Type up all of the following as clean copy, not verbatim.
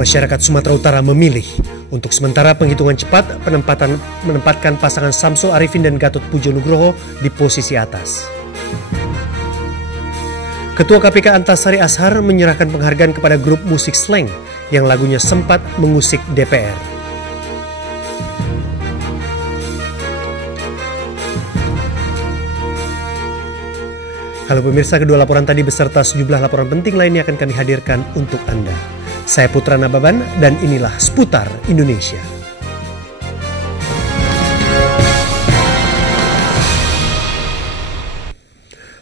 Masyarakat Sumatera Utara memilih untuk sementara penghitungan cepat menempatkan pasangan Samsul Arifin dan Gatot Pujo Nugroho di posisi atas. Ketua KPK Antasari Ashar menyerahkan penghargaan kepada grup musik Slank yang lagunya sempat mengusik DPR. Halo pemirsa, kedua laporan tadi beserta sejumlah laporan penting lainnya akan kami hadirkan untuk Anda. Saya Putra Nababan dan inilah Seputar Indonesia.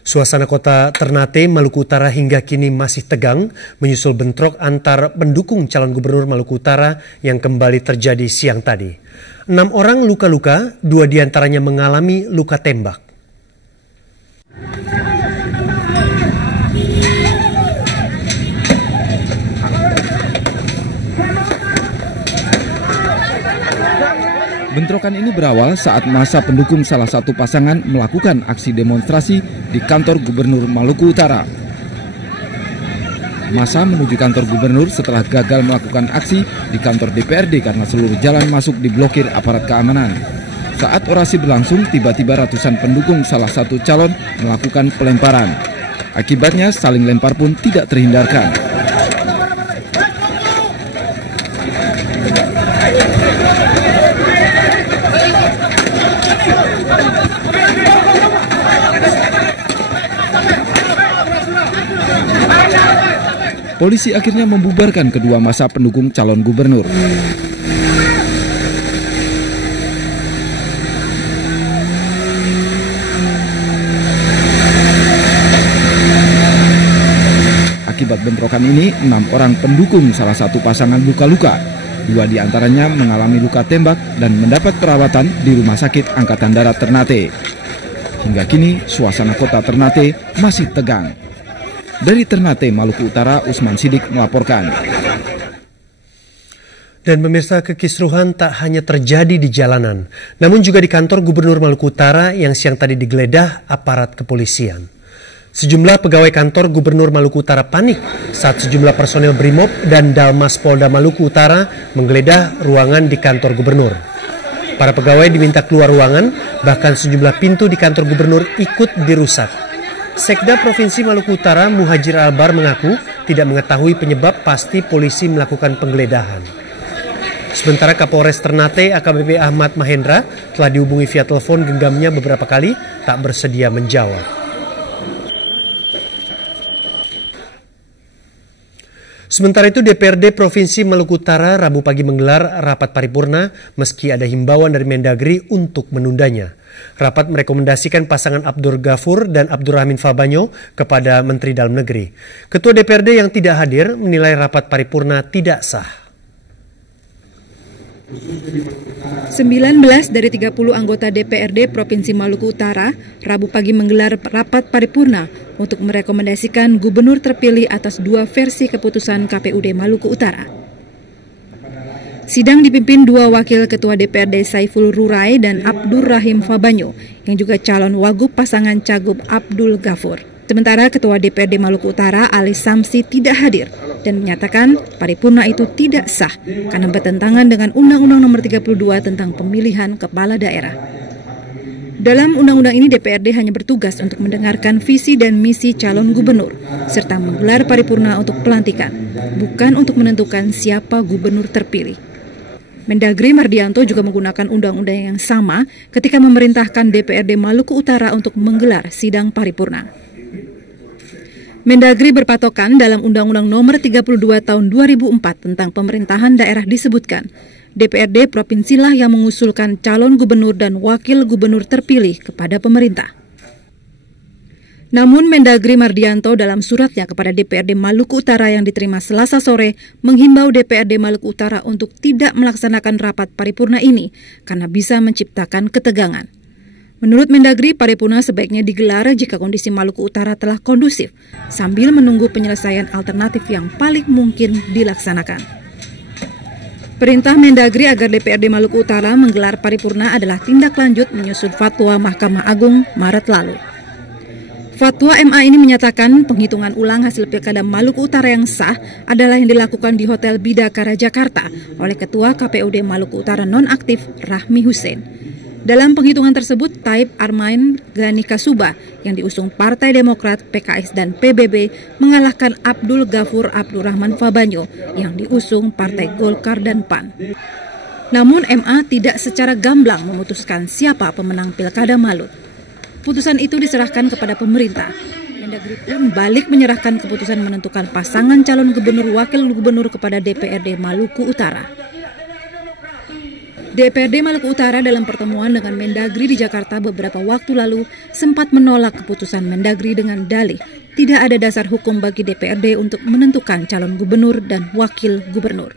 Suasana kota Ternate, Maluku Utara hingga kini masih tegang menyusul bentrok antar pendukung calon gubernur Maluku Utara yang kembali terjadi siang tadi. 6 orang luka-luka, 2 diantaranya mengalami luka tembak. Bentrokan ini berawal saat massa pendukung salah satu pasangan melakukan aksi demonstrasi di kantor Gubernur Maluku Utara. Massa menuju kantor gubernur setelah gagal melakukan aksi di kantor DPRD karena seluruh jalan masuk diblokir aparat keamanan. Saat orasi berlangsung, tiba-tiba ratusan pendukung salah satu calon melakukan pelemparan. Akibatnya saling lempar pun tidak terhindarkan. Polisi akhirnya membubarkan kedua massa pendukung calon gubernur. Akibat bentrokan ini, 6 orang pendukung salah satu pasangan luka-luka. 2 diantaranya mengalami luka tembak dan mendapat perawatan di Rumah Sakit Angkatan Darat Ternate. Hingga kini, suasana kota Ternate masih tegang. Dari Ternate, Maluku Utara, Usman Sidik melaporkan. Dan pemirsa, kekisruhan tak hanya terjadi di jalanan, namun juga di kantor Gubernur Maluku Utara yang siang tadi digeledah aparat kepolisian. Sejumlah pegawai kantor Gubernur Maluku Utara panik saat sejumlah personel Brimob dan Dalmas Polda Maluku Utara menggeledah ruangan di kantor gubernur. Para pegawai diminta keluar ruangan, bahkan sejumlah pintu di kantor gubernur ikut dirusak. Sekda Provinsi Maluku Utara Muhajir Albar mengaku tidak mengetahui penyebab pasti polisi melakukan penggeledahan. Sementara Kapolres Ternate AKBP Ahmad Mahendra telah dihubungi via telepon genggamnya beberapa kali tak bersedia menjawab. Sementara itu DPRD Provinsi Maluku Utara Rabu pagi menggelar rapat paripurna meski ada himbauan dari Mendagri untuk menundanya. Rapat merekomendasikan pasangan Abdur Ghafur dan Abdurrahmin Fabanyo kepada Menteri Dalam Negeri. Ketua DPRD yang tidak hadir menilai rapat paripurna tidak sah. 19 dari 30 anggota DPRD Provinsi Maluku Utara Rabu pagi menggelar rapat paripurna untuk merekomendasikan gubernur terpilih atas 2 versi keputusan KPUD Maluku Utara. Sidang dipimpin 2 wakil ketua DPRD Saiful Rurai dan Abdur Rahim Fabanyo yang juga calon wagub pasangan Cagup Abdul Ghafur. Sementara ketua DPRD Maluku Utara Ali Samsi tidak hadir dan menyatakan paripurna itu tidak sah karena bertentangan dengan Undang-Undang Nomor 32 tentang pemilihan kepala daerah. Dalam undang-undang ini DPRD hanya bertugas untuk mendengarkan visi dan misi calon gubernur serta menggelar paripurna untuk pelantikan, bukan untuk menentukan siapa gubernur terpilih. Mendagri Mardianto juga menggunakan undang-undang yang sama ketika memerintahkan DPRD Maluku Utara untuk menggelar sidang paripurna. Mendagri berpatokan dalam Undang-Undang Nomor 32 Tahun 2004 tentang pemerintahan daerah disebutkan, DPRD provinsilah yang mengusulkan calon gubernur dan wakil gubernur terpilih kepada pemerintah. Namun Mendagri Mardianto dalam suratnya kepada DPRD Maluku Utara yang diterima Selasa sore menghimbau DPRD Maluku Utara untuk tidak melaksanakan rapat paripurna ini karena bisa menciptakan ketegangan. Menurut Mendagri, paripurna sebaiknya digelar jika kondisi Maluku Utara telah kondusif sambil menunggu penyelesaian alternatif yang paling mungkin dilaksanakan. Perintah Mendagri agar DPRD Maluku Utara menggelar paripurna adalah tindak lanjut menyusul fatwa Mahkamah Agung Maret lalu. Fatwa MA ini menyatakan penghitungan ulang hasil Pilkada Maluku Utara yang sah adalah yang dilakukan di Hotel Bidakara, Jakarta oleh Ketua KPUD Maluku Utara nonaktif Rahmi Hussein. Dalam penghitungan tersebut, Taib Armain Gani Kasuba yang diusung Partai Demokrat, PKS, dan PBB mengalahkan Abdul Ghafur Abdurrahman Fabanyo yang diusung Partai Golkar dan PAN. Namun MA tidak secara gamblang memutuskan siapa pemenang Pilkada Malut. Putusan itu diserahkan kepada pemerintah. Mendagri pun balik menyerahkan keputusan menentukan pasangan calon gubernur wakil gubernur kepada DPRD Maluku Utara. DPRD Maluku Utara dalam pertemuan dengan Mendagri di Jakarta beberapa waktu lalu sempat menolak keputusan Mendagri dengan dalih tidak ada dasar hukum bagi DPRD untuk menentukan calon gubernur dan wakil gubernur.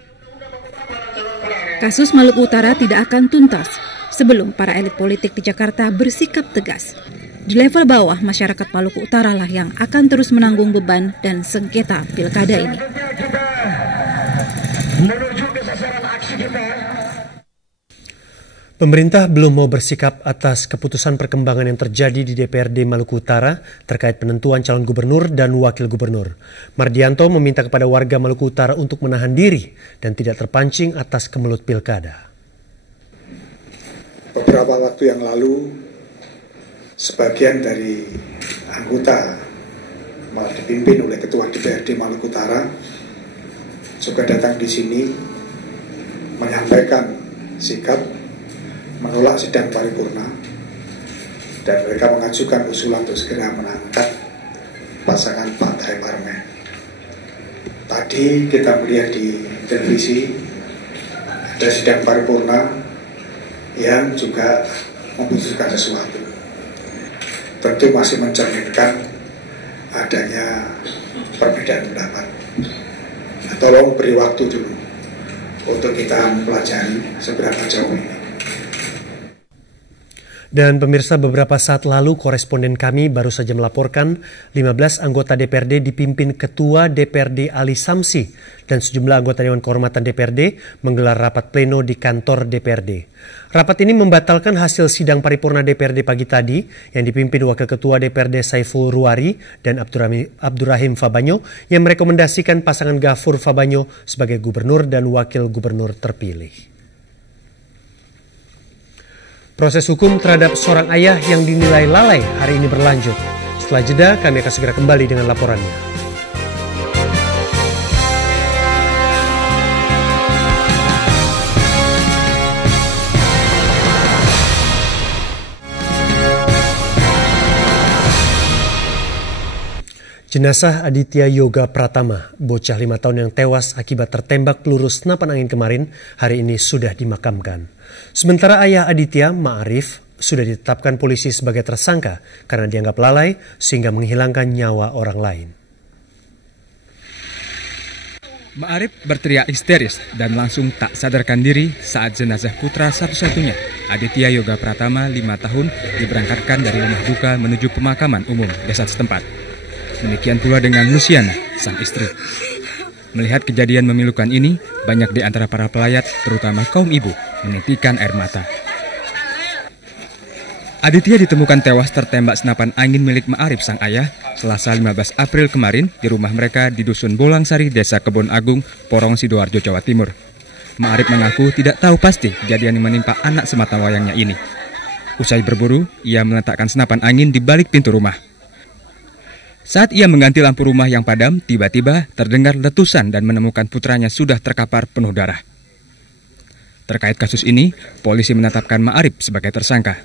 Kasus Maluku Utara tidak akan tuntas sebelum para elit politik di Jakarta bersikap tegas. Di level bawah, masyarakat Maluku Utara lah yang akan terus menanggung beban dan sengketa pilkada ini. Pemerintah belum mau bersikap atas keputusan perkembangan yang terjadi di DPRD Maluku Utara terkait penentuan calon gubernur dan wakil gubernur. Mardianto meminta kepada warga Maluku Utara untuk menahan diri dan tidak terpancing atas kemelut pilkada. Beberapa waktu yang lalu, sebagian dari anggota malah dipimpin oleh Ketua DPRD Maluku Utara juga datang di sini menyampaikan sikap menolak sidang paripurna dan mereka mengajukan usulan untuk segera mengangkat pasangan Pak Taib Armain. Tadi kita melihat di televisi ada sidang paripurna yang juga memutuskan sesuatu. Tentu masih mencerminkan adanya perbedaan pendapat. Tolong beri waktu dulu untuk kita mempelajari seberapa jauh ini. Dan pemirsa, beberapa saat lalu koresponden kami baru saja melaporkan 15 anggota DPRD dipimpin Ketua DPRD Ali Samsi dan sejumlah anggota Dewan Kehormatan DPRD menggelar rapat pleno di kantor DPRD. Rapat ini membatalkan hasil sidang paripurna DPRD pagi tadi yang dipimpin Wakil Ketua DPRD Saiful Ruari dan Abdurrahim Fabanyo yang merekomendasikan pasangan Ghafur Fabanyo sebagai gubernur dan wakil gubernur terpilih. Proses hukum terhadap seorang ayah yang dinilai lalai hari ini berlanjut. Setelah jeda, kami akan segera kembali dengan laporannya. Jenazah Aditya Yoga Pratama, bocah 5 tahun yang tewas akibat tertembak peluru senapan angin kemarin, hari ini sudah dimakamkan. Sementara ayah Aditya, Ma'arif, sudah ditetapkan polisi sebagai tersangka karena dianggap lalai sehingga menghilangkan nyawa orang lain. Ma'arif berteriak histeris dan langsung tak sadarkan diri saat jenazah putra satu-satunya, Aditya Yoga Pratama, 5 tahun, diberangkatkan dari rumah duka menuju pemakaman umum desa setempat. Demikian pula dengan Luciana, sang istri. Melihat kejadian memilukan ini, banyak di antara para pelayat, terutama kaum ibu, menitikkan air mata. Aditya ditemukan tewas tertembak senapan angin milik Ma'arif sang ayah, Selasa 15 April kemarin di rumah mereka di Dusun Bolangsari, Desa Kebon Agung, Porong, Sidoarjo, Jawa Timur. Ma'arif mengaku tidak tahu pasti kejadian yang menimpa anak semata wayangnya ini. Usai berburu, ia meletakkan senapan angin di balik pintu rumah. Saat ia mengganti lampu rumah yang padam, tiba-tiba terdengar letusan dan menemukan putranya sudah terkapar penuh darah. Terkait kasus ini, polisi menetapkan Ma'arif sebagai tersangka.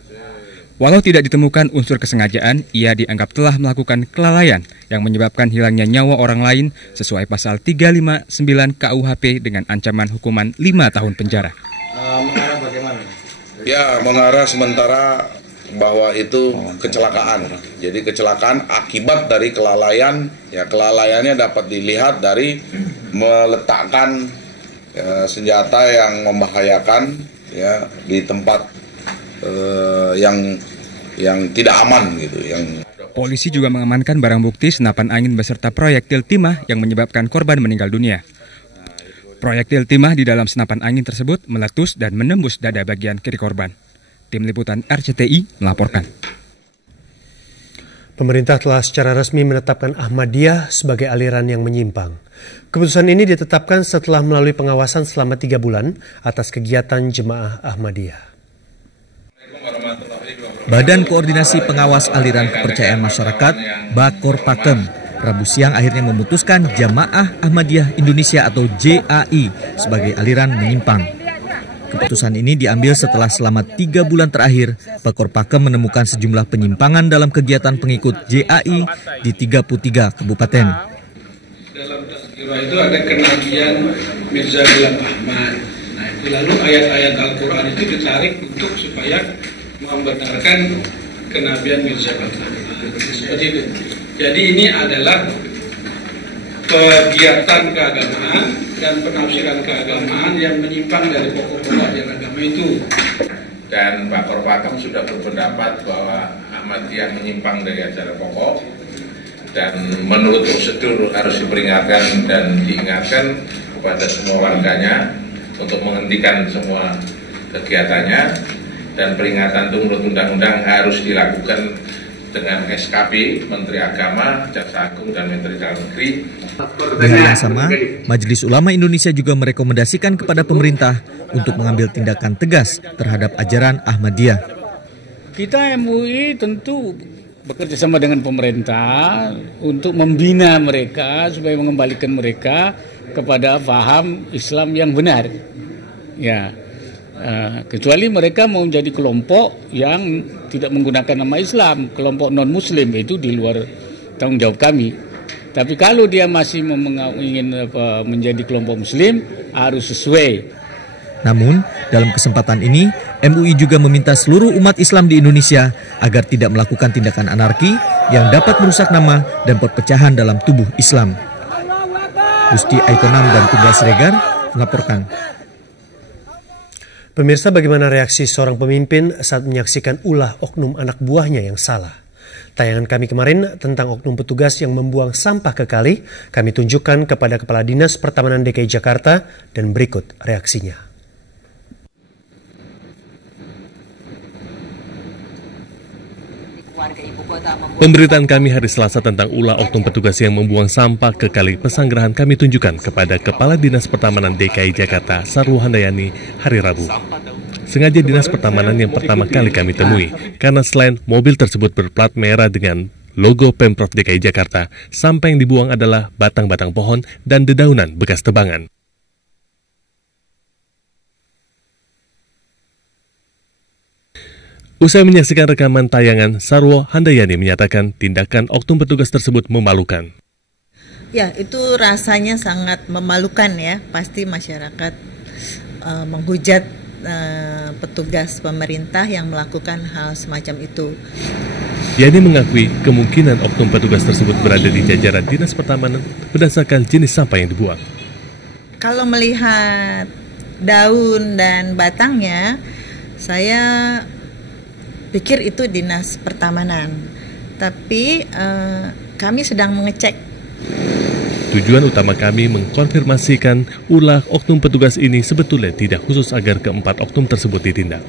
Walau tidak ditemukan unsur kesengajaan, ia dianggap telah melakukan kelalaian yang menyebabkan hilangnya nyawa orang lain sesuai pasal 359 KUHP dengan ancaman hukuman 5 tahun penjara. Mengarah bagaimana? Ya, mengarah sementara bahwa itu kecelakaan. Jadi kecelakaan akibat dari kelalaian. Ya, kelalaiannya dapat dilihat dari meletakkan senjata yang membahayakan ya di tempat yang tidak aman gitu. Polisi juga mengamankan barang bukti senapan angin beserta proyektil timah yang menyebabkan korban meninggal dunia. Proyektil timah di dalam senapan angin tersebut meletus dan menembus dada bagian kiri korban. Tim Liputan RCTI melaporkan. Pemerintah telah secara resmi menetapkan Ahmadiyah sebagai aliran yang menyimpang. Keputusan ini ditetapkan setelah melalui pengawasan selama 3 bulan atas kegiatan jemaah Ahmadiyah. Badan Koordinasi Pengawas Aliran Kepercayaan Masyarakat, Bakor Pakem, Rabu siang akhirnya memutuskan Jamaah Ahmadiyah Indonesia atau JAI sebagai aliran menyimpang. Keputusan ini diambil setelah selama 3 bulan terakhir, Bakor Pakem menemukan sejumlah penyimpangan dalam kegiatan pengikut JAI di 33 kabupaten. Dalam tazkirah itu ada kenabian Mirza Ghulam Ahmad. Nah, itu lalu ayat-ayat Al-Quran itu ditarik untuk supaya membenarkan kenabian Mirza Ghulam Ahmad. Seperti itu. Jadi ini adalah kegiatan keagamaan dan penafsiran keagamaan yang menyimpang dari pokok-pokok agama itu. Dan Bakor Pakem sudah berpendapat bahwa Ahmadiyah menyimpang dari ajaran pokok dan menurut prosedur harus diperingatkan dan diingatkan kepada semua warganya untuk menghentikan semua kegiatannya, dan peringatan itu menurut undang-undang harus dilakukan dengan SKP Menteri Agama, Jaksa Agung, dan Menteri Dalam Negeri. Dengan yang sama, Majelis Ulama Indonesia juga merekomendasikan kepada pemerintah untuk mengambil tindakan tegas terhadap ajaran Ahmadiyah. Kita MUI tentu bekerja sama dengan pemerintah untuk membina mereka supaya mengembalikan mereka kepada paham Islam yang benar. Ya. Kecuali mereka mau menjadi kelompok yang tidak menggunakan nama Islam, kelompok non-Muslim, itu di luar tanggung jawab kami. Tapi kalau dia masih ingin menjadi kelompok Muslim, harus sesuai. Namun, dalam kesempatan ini, MUI juga meminta seluruh umat Islam di Indonesia agar tidak melakukan tindakan anarki yang dapat merusak nama dan perpecahan dalam tubuh Islam. Gusti Aitonam dan Tunggal Siregar melaporkan. Pemirsa, bagaimana reaksi seorang pemimpin saat menyaksikan ulah oknum anak buahnya yang salah? Tayangan kami kemarin tentang oknum petugas yang membuang sampah ke kali, kami tunjukkan kepada Kepala Dinas Pertamanan DKI Jakarta dan berikut reaksinya. Pemberitaan kami hari Selasa tentang ulah oknum petugas yang membuang sampah ke kali Pesanggerahan kami tunjukkan kepada Kepala Dinas Pertamanan DKI Jakarta, Sarwo Handayani, hari Rabu. Sengaja Dinas Pertamanan yang pertama kali kami temui, karena selain mobil tersebut berplat merah dengan logo Pemprov DKI Jakarta, sampah yang dibuang adalah batang-batang pohon dan dedaunan bekas tebangan. Usai menyaksikan rekaman tayangan, Sarwo Handayani menyatakan tindakan oknum petugas tersebut memalukan. Ya, itu rasanya sangat memalukan ya. Pasti masyarakat menghujat petugas pemerintah yang melakukan hal semacam itu. Yani mengakui kemungkinan oknum petugas tersebut berada di jajaran Dinas Pertamanan berdasarkan jenis sampah yang dibuang. Kalau melihat daun dan batangnya, saya pikir itu Dinas Pertamanan, tapi kami sedang mengecek. Tujuan utama kami mengkonfirmasikan ulah oknum petugas ini sebetulnya tidak khusus agar keempat oknum tersebut ditindak.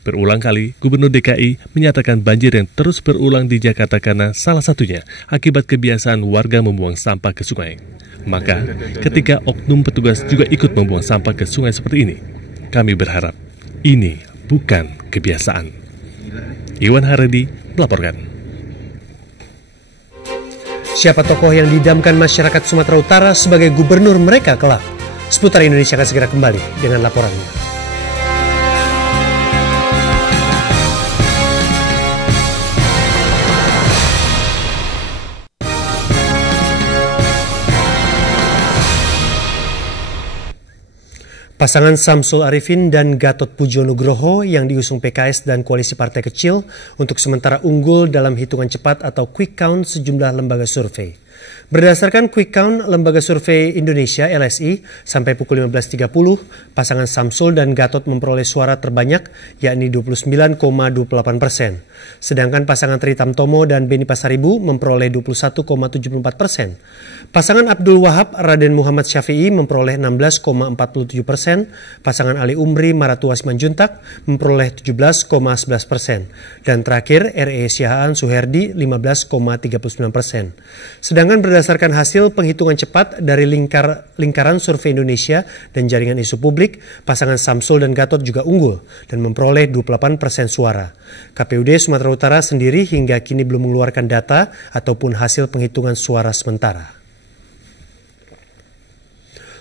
Berulang kali, Gubernur DKI menyatakan banjir yang terus berulang di Jakarta karena salah satunya akibat kebiasaan warga membuang sampah ke sungai. Maka, ketika oknum petugas juga ikut membuang sampah ke sungai seperti ini, kami berharap ini bukan kebiasaan. Iwan Haredi melaporkan. Siapa tokoh yang didamkan masyarakat Sumatera Utara sebagai gubernur mereka kelak? Seputar Indonesia akan segera kembali dengan laporannya. Pasangan Samsul Arifin dan Gatot Pujo Nugroho yang diusung PKS dan koalisi partai kecil untuk sementara unggul dalam hitungan cepat atau quick count sejumlah lembaga survei. Berdasarkan quick count Lembaga Survei Indonesia LSI, sampai pukul 15.30, pasangan Samsul dan Gatot memperoleh suara terbanyak, yakni 29,28%. Sedangkan pasangan Tri Tamtomo dan Beni Pasaribu memperoleh 21,74%. Pasangan Abdul Wahab Raden Muhammad Syafi'i memperoleh 16,47%, pasangan Ali Umri Maratua Simanjuntak memperoleh 17,11%, dan terakhir R.E. Siahaan Suherdi 15,39%. Sedangkan berdasarkan hasil penghitungan cepat dari lingkaran survei Indonesia dan jaringan isu publik, pasangan Samsul dan Gatot juga unggul dan memperoleh 28% suara. KPUD Sumatera Utara sendiri hingga kini belum mengeluarkan data ataupun hasil penghitungan suara sementara.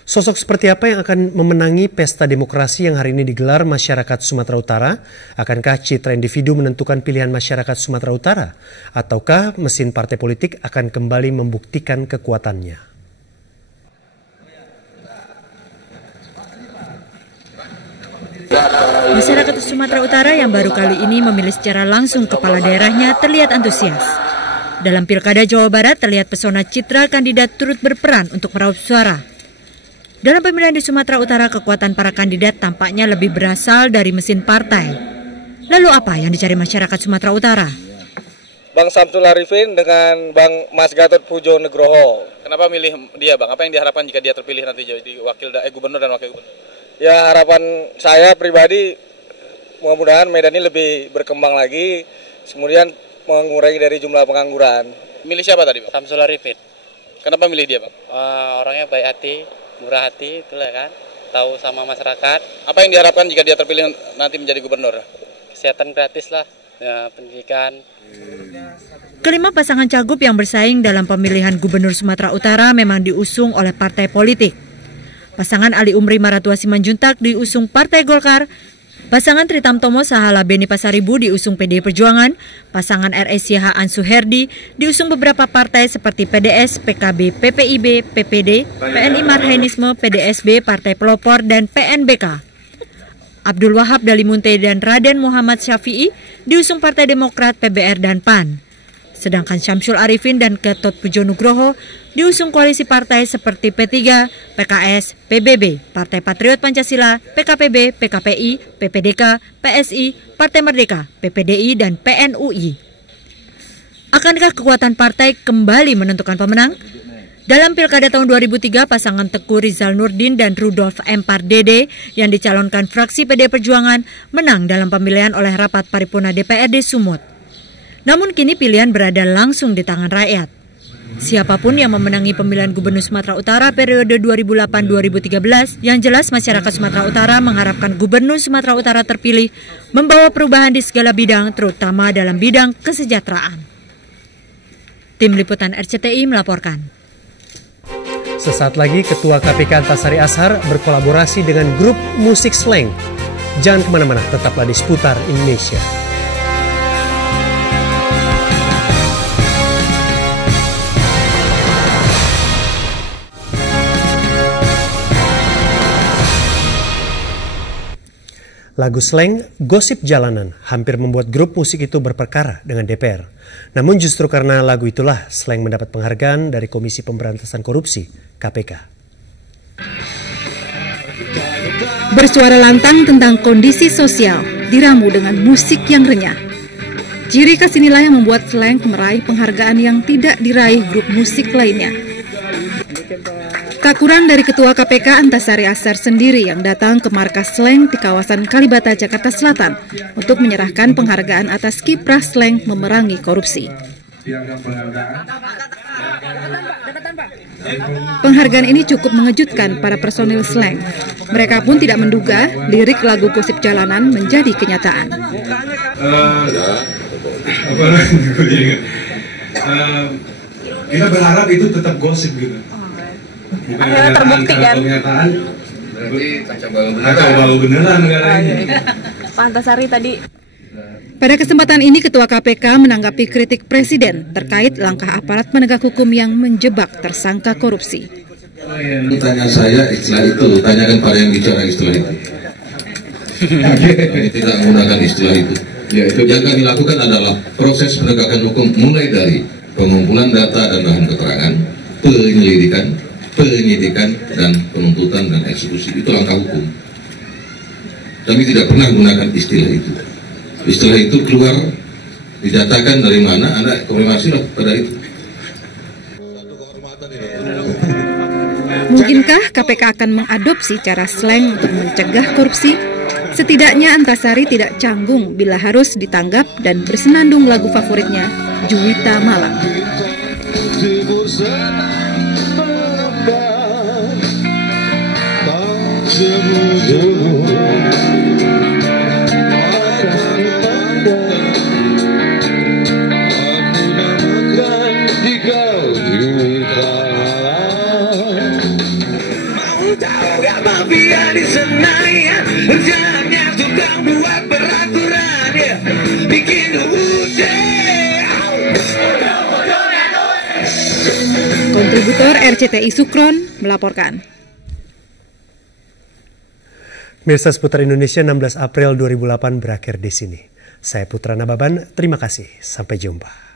Sosok seperti apa yang akan memenangi pesta demokrasi yang hari ini digelar masyarakat Sumatera Utara? Akankah citra individu menentukan pilihan masyarakat Sumatera Utara? Ataukah mesin partai politik akan kembali membuktikan kekuatannya? Masyarakat Sumatera Utara yang baru kali ini memilih secara langsung kepala daerahnya terlihat antusias. Dalam Pilkada Jawa Barat terlihat pesona citra kandidat turut berperan untuk meraup suara. Dalam pemilihan di Sumatera Utara, kekuatan para kandidat tampaknya lebih berasal dari mesin partai. Lalu apa yang dicari masyarakat Sumatera Utara? Bang Samsul Arifin dengan Bang Mas Gatot Pujo Nugroho. Kenapa milih dia, Bang? Apa yang diharapkan jika dia terpilih nanti jadi gubernur dan wakil gubernur? Ya, harapan saya pribadi mudah-mudahan Medan ini lebih berkembang lagi, kemudian mengurangi dari jumlah pengangguran. Milih siapa tadi, Bang? Samsul Arifin. Kenapa milih dia, Bang? Orangnya baik hati, murah hati, itulah kan, tahu sama masyarakat. Apa yang diharapkan jika dia terpilih nanti menjadi gubernur? Kesehatan gratis lah, ya, pendidikan. Kelima pasangan cagup yang bersaing dalam pemilihan gubernur Sumatera Utara memang diusung oleh partai politik. Pasangan Ali Umri Maratua Simanjuntak diusung Partai Golkar, pasangan Tri Tamtomo Sahala Beni Pasaribu diusung PDI Perjuangan, pasangan R.E. Siahaan Suherdi diusung beberapa partai seperti PDS, PKB, PPIB, PPD, PNI Marhainisme, PDSB, Partai Pelopor, dan PNBK. Abdul Wahab Dalimunte dan Raden Muhammad Syafi'i diusung Partai Demokrat, PBR, dan PAN. Sedangkan Syamsul Arifin dan Gatot Pujo Nugroho diusung koalisi partai seperti P3, PKS, PBB, Partai Patriot Pancasila, PKPB, PKPI, PPDK, PSI, Partai Merdeka, PPDI, dan PNUI. Akankah kekuatan partai kembali menentukan pemenang? Dalam Pilkada tahun 2003, pasangan Teguh Rizal Nurdin dan Rudolf M. Pardede yang dicalonkan fraksi PD Perjuangan menang dalam pemilihan oleh rapat paripurna DPRD Sumut. Namun kini pilihan berada langsung di tangan rakyat. Siapapun yang memenangi pemilihan Gubernur Sumatera Utara periode 2008-2013, yang jelas masyarakat Sumatera Utara mengharapkan Gubernur Sumatera Utara terpilih membawa perubahan di segala bidang, terutama dalam bidang kesejahteraan. Tim Liputan RCTI melaporkan. Sesaat lagi Ketua KPK Antasari Ashar berkolaborasi dengan grup musik Slang. Jangan kemana-mana, tetaplah di Seputar Indonesia. Lagu Slang, Gosip Jalanan, hampir membuat grup musik itu berperkara dengan DPR. Namun justru karena lagu itulah Slang mendapat penghargaan dari Komisi Pemberantasan Korupsi, KPK. Bersuara lantang tentang kondisi sosial, diramu dengan musik yang renyah. Ciri khas inilah yang membuat Slang meraih penghargaan yang tidak diraih grup musik lainnya. Tak kurang dari Ketua KPK Antasari Ashar sendiri yang datang ke markas Slang di kawasan Kalibata, Jakarta Selatan untuk menyerahkan penghargaan atas kiprah Slang memerangi korupsi. Penghargaan ini cukup mengejutkan para personil Slang. Mereka pun tidak menduga lirik lagu Gosip Jalanan menjadi kenyataan. Kita berharap itu tetap gosip gitu. Akhirnya terbukti kan? Pernyataan berarti kacau balau beneran negaranya. Pak Antasari tadi. Pada kesempatan ini Ketua KPK menanggapi kritik Presiden terkait langkah aparat penegak hukum yang menjebak tersangka korupsi. Tanya saya istilah itu, tanyakan pada yang bicara istilah itu. Kami tidak menggunakan istilah itu. Yang kami lakukan adalah proses penegakan hukum mulai dari pengumpulan data dan bahan keterangan, penyelidikan, penyidikan, dan penuntutan dan eksekusi. Itu langkah hukum. Kami tidak pernah gunakan istilah itu. Istilah itu keluar, didatakan dari mana, Anda konfirmasilah pada itu. Mungkinkah KPK akan mengadopsi cara slang untuk mencegah korupsi? Setidaknya Antasari tidak canggung bila harus ditanggap dan bersenandung lagu favoritnya, Juwita Malam. Kontributor RCTI Sukron melaporkan. Mirsa Seputar Indonesia 16 April 2008 berakhir di sini. Saya Putra Nababan, terima kasih. Sampai jumpa.